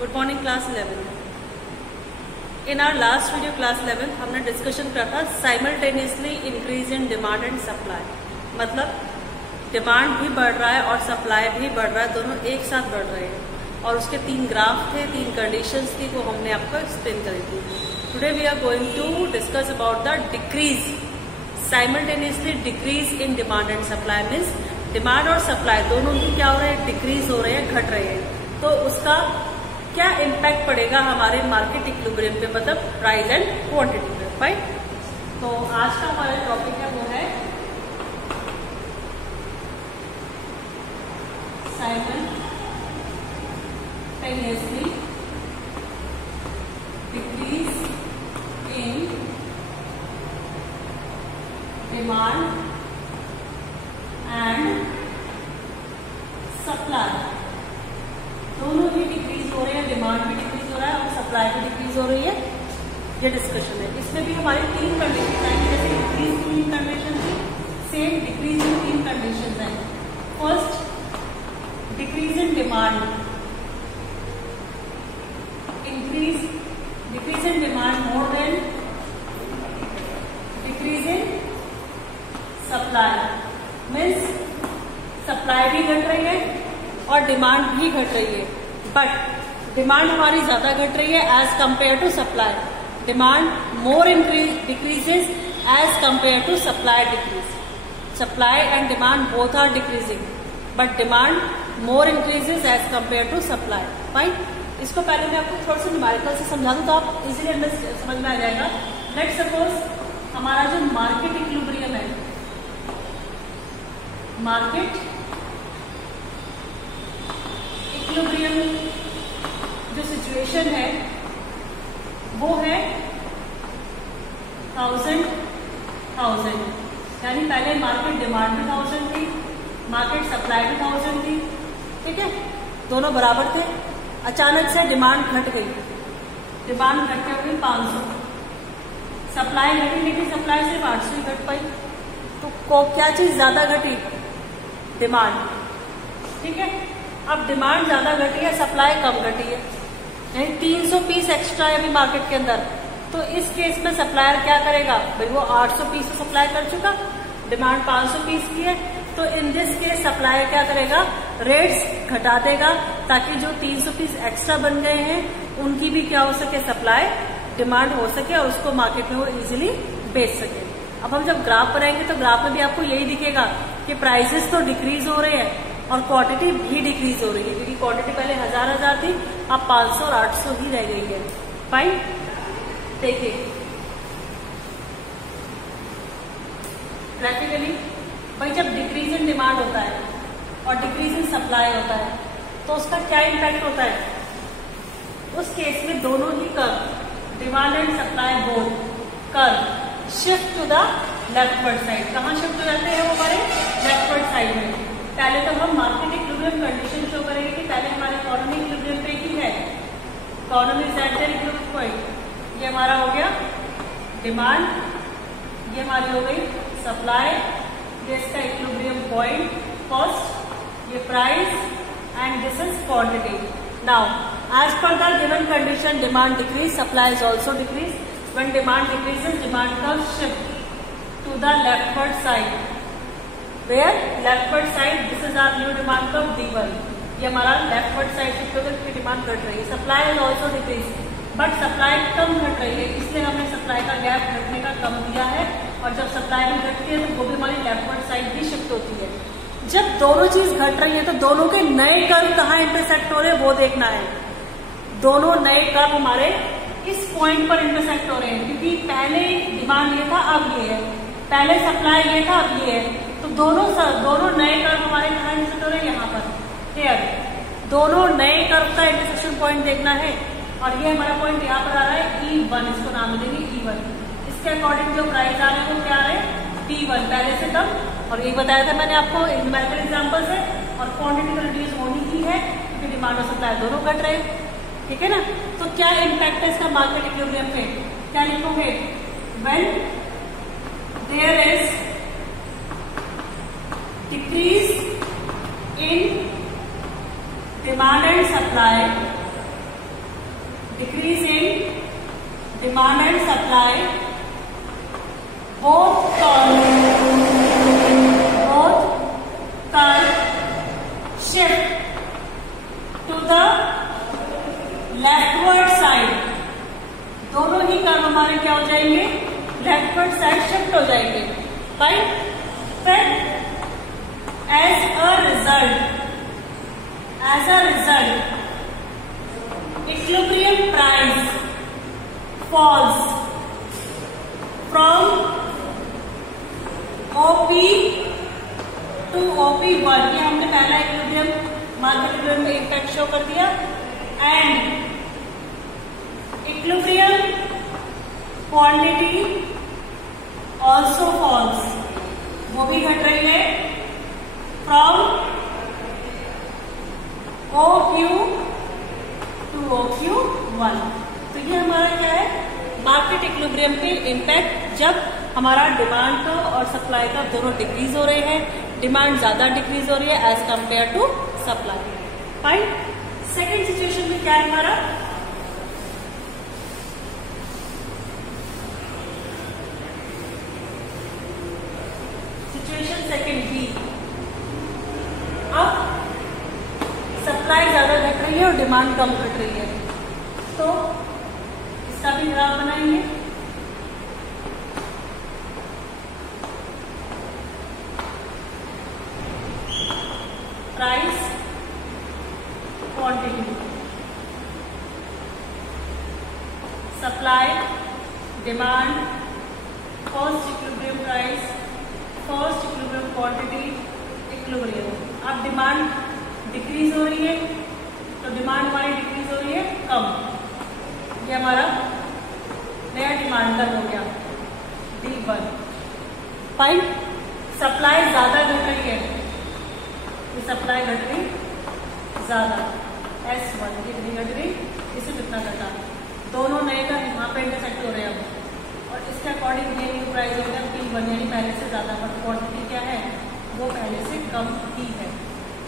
Good morning class 11। In our last video class 11 हमने discussion करा था simultaneously increase in demand and supply. मतलब demand भी बढ़ रहा है और सप्लाई भी बढ़ रहा है, दोनों एक साथ बढ़ रहे हैं। और उसके 3 ग्राफ थे, 3 कंडीशंस थी, वो हमने आपको एक्सप्लेन करी थी। Today we are going to discuss about the decrease, simultaneously decrease in demand and supply. Means demand और सप्लाई दोनों की क्या हो रहे हैं, डिक्रीज हो रहे हैं, घट रहे हैं। तो उसका क्या इम्पैक्ट पड़ेगा हमारे मार्केट इक्विलिब्रियम पे, मतलब प्राइस एंड क्वांटिटी पे, राइट। तो आज का हमारा टॉपिक है वो है simultaneously decrease in demand and supply. दोनों ही डिक्रीज हो रहे हैं, डिमांड भी डिक्रीज हो रहा है और सप्लाई भी डिक्रीज हो रही है। ये डिस्कशन है। इसमें भी हमारी 3 कंडीशन आएंगी, जैसे इंक्रीज की 3 कंडीशन थी, सेम डिक्रीज की 3 कंडीशन है। First, decrease in demand, decrease in demand more than decrease in supply. Means supply भी घट रही है और डिमांड भी घट रही है, बट डिमांड हमारी ज्यादा घट रही है as compare to supply. Demand more decreases as compare to supply decrease. Supply and demand both are decreasing, but demand more increases as compare to supply. Fine. इसको पहले मैं आपको थोड़ा सा न्यूमेरिकल से समझा दूं तो आप इजीली समझ में आ जाएगा। लेट्स सपोज हमारा जो मार्केट इक्विलिब्रियम है, मार्केट इक्विलिब्रियम जो सिचुएशन है वो है 1000, यानी पहले मार्केट डिमांड भी 1000 थी, मार्केट सप्लाई भी 1000 थी, ठीक है, दोनों बराबर थे। अचानक से डिमांड घट गई, डिमांड घट के हो गई 500, सप्लाई घटी, लेकिन सप्लाई सिर्फ 800 ही घट पाई। तो क्या चीज ज्यादा घटी? डिमांड, ठीक है। अब डिमांड ज्यादा घटी है, सप्लाई कम घटी है, यानी 300 पीस एक्स्ट्रा है अभी मार्केट के अंदर। तो इस केस में सप्लायर क्या करेगा भाई, वो 800 पीस सप्लाई कर चुका, डिमांड 500 पीस की है, तो इन दिस केस सप्लायर क्या करेगा, रेट्स घटा देगा ताकि जो 300 पीस एक्स्ट्रा बन गए हैं उनकी भी क्या हो सके, सप्लाई डिमांड हो सके और उसको मार्केट में वो इजिली बेच सके। अब हम जब ग्राफ बनाएंगे तो ग्राफ में भी आपको यही दिखेगा कि प्राइसेस तो डिक्रीज हो रहे हैं और क्वांटिटी भी डिक्रीज हो रही है, क्योंकि क्वांटिटी पहले 1000 थी, अब 500 और 800 ही रह गई है। फाइन। देखिए ग्राफिकली भाई, जब डिक्रीज इन डिमांड होता है और डिक्रीज इन सप्लाई होता है तो उसका क्या इम्पैक्ट होता है? उस केस में दोनों ही curve, demand and supply both curve shift to the leftward side. कहाँ शिफ्ट हो जाते हैं वो हमारे लेफ्टवर्ड साइड में। पहले तो हम मार्केट इक्विलिब्रियम कंडीशन शो करेंगे कि पहले हमारे इकोनॉमी इक्विलिब्रियम पे ही है, economy is eight there equilibrium point. ये हमारा हो गया डिमांड, ये हमारी हो गई सप्लाई, ये इसका इक्विलिब्रियम पॉइंट फर्स्ट, ये price and this is quantity. Now as per the given condition demand decrease, supply is also decrease. When demand decreases, demand curve shift to the leftward side, where leftward side this is our new demand curve D1। ये हमारा leftward side shift होकर इसकी demand घट रही है। Supply is also decrease, but supply कम घट रही है, इसलिए हमने सप्लाई का गैप घटने का कम दिया है। और जब सप्लाई भी घटती है तो वो भी हमारी लेफ्टवर्ड साइड भी शिफ्ट होती है। जब दोनों चीज घट रही है तो दोनों के नए कर्व कहाँ इंटरसेक्ट हो रहे हैं वो देखना है। दोनों नए कर्व हमारे इस पॉइंट पर इंटरसेक्ट हो रहे हैं, क्योंकि पहले डिमांड ये था, अब ये है, पहले सप्लाई ये था, अब ये है। तो दोनों नए कर्व हमारे कहाँ इंटरसेक्ट हो रहे हैं, यहाँ पर हेयर। दोनों नए कर्व का इंटरसेक्शन पॉइंट देखना है और ये हमारा पॉइंट यहाँ पर आ रहा है E1, इसको नाम देंगे E1। इसके अकॉर्डिंग जो प्राइस आ रहे हैं वो क्या है, P1, पहले से कम। और ये बताया था मैंने आपको न्यूमेरिकल एग्जांपल से। और क्वांटिटी तो रिड्यूस होनी ही है क्योंकि डिमांड और सप्लाई दोनों घट रहे हैं, ठीक है ना। तो क्या इम्पैक्ट है इसका मार्केट इक्विलिब्रियम पे, क्या लिखोगे, when there is decrease in demand and supply decrease in demand and supply both curve shift to the leftward side. दोनों ही कर्व हमारे क्या हो जाएंगे, लेफ्टवर्ड साइड शिफ्ट हो जाएंगे. राइट. फिर as a result equilibrium price falls from OP to OP1. ये हमने पहला इक्विलिब्रियम मार्केट इक्विलिब्रियम में इम्पैक्ट शो कर दिया. And equilibrium quantity also falls, वो भी घट रही है फ्रॉम OQ to OQ1. तो ये हमारा क्या है, मार्केट इक्विलिब्रियम पे इम्पैक्ट जब हमारा डिमांड का और सप्लाई का दोनों डिक्रीज हो रहे हैं. डिमांड ज्यादा डिक्रीज हो रही है as compare to supply. Fine. Second situation में क्या है हमारा, सिचुएशन सेकेंड बी. अब सप्लाई ज्यादा घट रही है और डिमांड कम घट रही है, तो इसका भी ग्राफ बनाएंगे. Price quantity, supply demand, first equilibrium price, first equilibrium quantity, equilibrium. अब डिमांड डिक्रीज हो रही है तो डिमांड हमारी डिक्रीज हो रही है कम. ये हमारा नया डिमांड कर्व हो गया D1. फाइन. सप्लाई ज्यादा घट रही है, ये सप्लाई घट रही ज्यादा, S1 कितनी घट रही, इसे कितना घटा, दोनों नए का यहाँ पे इंटरसेक्ट हो रहे हैं अब, और इसके अकॉर्डिंग ये न्यू प्राइस हो गया P1, यानी पहले से ज्यादा, बट क्वांटिटी क्या है वो पहले से कम ही है.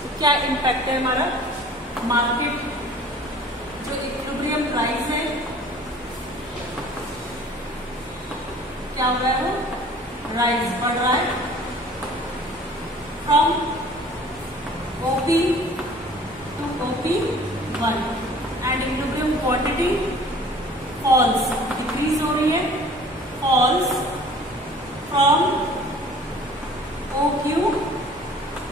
तो क्या इम्पैक्ट है हमारा, मार्केट जो इक्विलिब्रियम प्राइस है क्या हो रहा है, वो राइज बढ़ रहा है from OP to OP1. And equilibrium quantity falls, decrease हो रही है, falls from OQ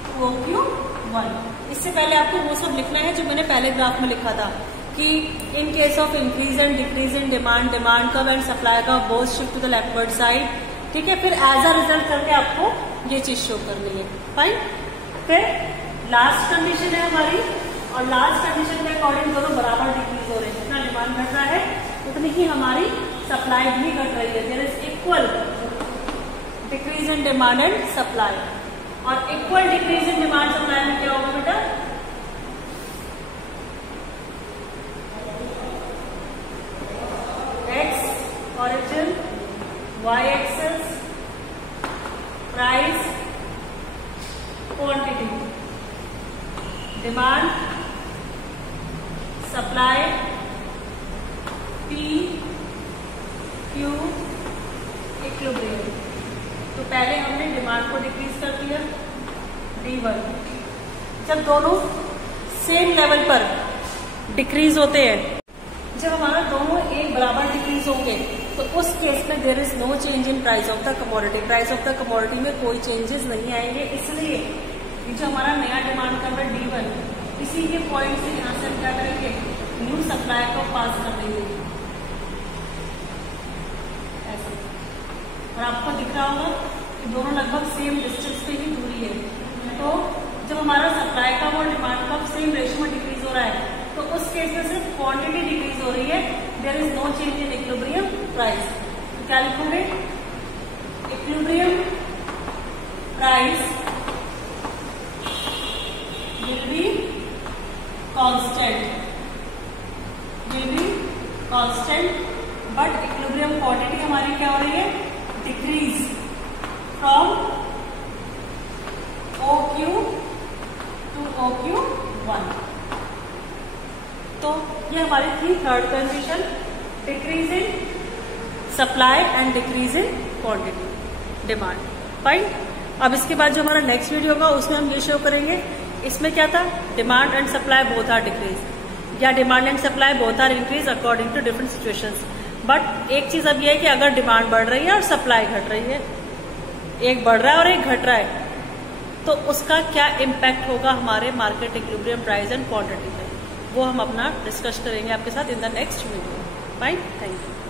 to OQ1. इससे पहले आपको वो सब लिखना है जो मैंने पहले ग्राफ में लिखा था कि in case of increase and decrease in demand, demand curve and supply curve both shift to the leftward side. ठीक है. फिर एज अ रिजल्ट करके आपको ये चीज शो करनी है. फाइन. फिर लास्ट कंडीशन है हमारी, और लास्ट कंडीशन के अकॉर्डिंग दोनों बराबर डिक्रीज हो रहे हैं. जितना डिमांड घट रहा है उतनी ही हमारी सप्लाई भी घट रही है. There is equal decrease in demand and supply. और equal decrease in demand supply में क्या होगा बेटा, X origin, Y axis, price, quantity, demand, supply, P, Q, equilibrium. तो पहले हमने डिमांड को डिक्रीज कर दिया D1. जब दोनों सेम लेवल पर डिक्रीज होते हैं, जब हमारा दोनों एक बराबर डिक्रीज होंगे, तो उस केस में there is no change in price of the commodity. Price of the commodity में कोई चेंजेस नहीं आएंगे. इसलिए जो हमारा नया डिमांड कर्व है D1, इसी के पॉइंट से यहाँ से हम क्या करेंगे, न्यू सप्लाई को पास कर देंगे ऐसे. और आपको दिख रहा होगा कि दोनों लगभग सेम डिस्टेंस पे ही दूरी है. तो जब हमारा सप्लाई का और डिमांड का सेम रेशियो में डिक्रीज हो रहा है, तो उस केस में सिर्फ क्वांटिटी डिक्रीज हो रही है. There is no change in equilibrium price. तो क्या लिखोगे, equilibrium price will be constant, but equilibrium quantity हमारी क्या हो रही है, decrease from OQ to OQ1. तो ये हमारी थी third condition, decrease in supply and decrease in quantity demand. Fine. अब इसके बाद जो हमारा नेक्स्ट वीडियो होगा उसमें हम ये शो करेंगे, इसमें क्या था, demand and supply both are decrease या demand and supply both are increase according to different situations. But एक चीज अब ये है कि अगर डिमांड बढ़ रही है और सप्लाई घट रही है, एक बढ़ रहा है और एक घट रहा है, तो उसका क्या इम्पैक्ट होगा हमारे market equilibrium price and quantity पे, वो हम अपना डिस्कस करेंगे आपके साथ in the next video. Fine, thank you.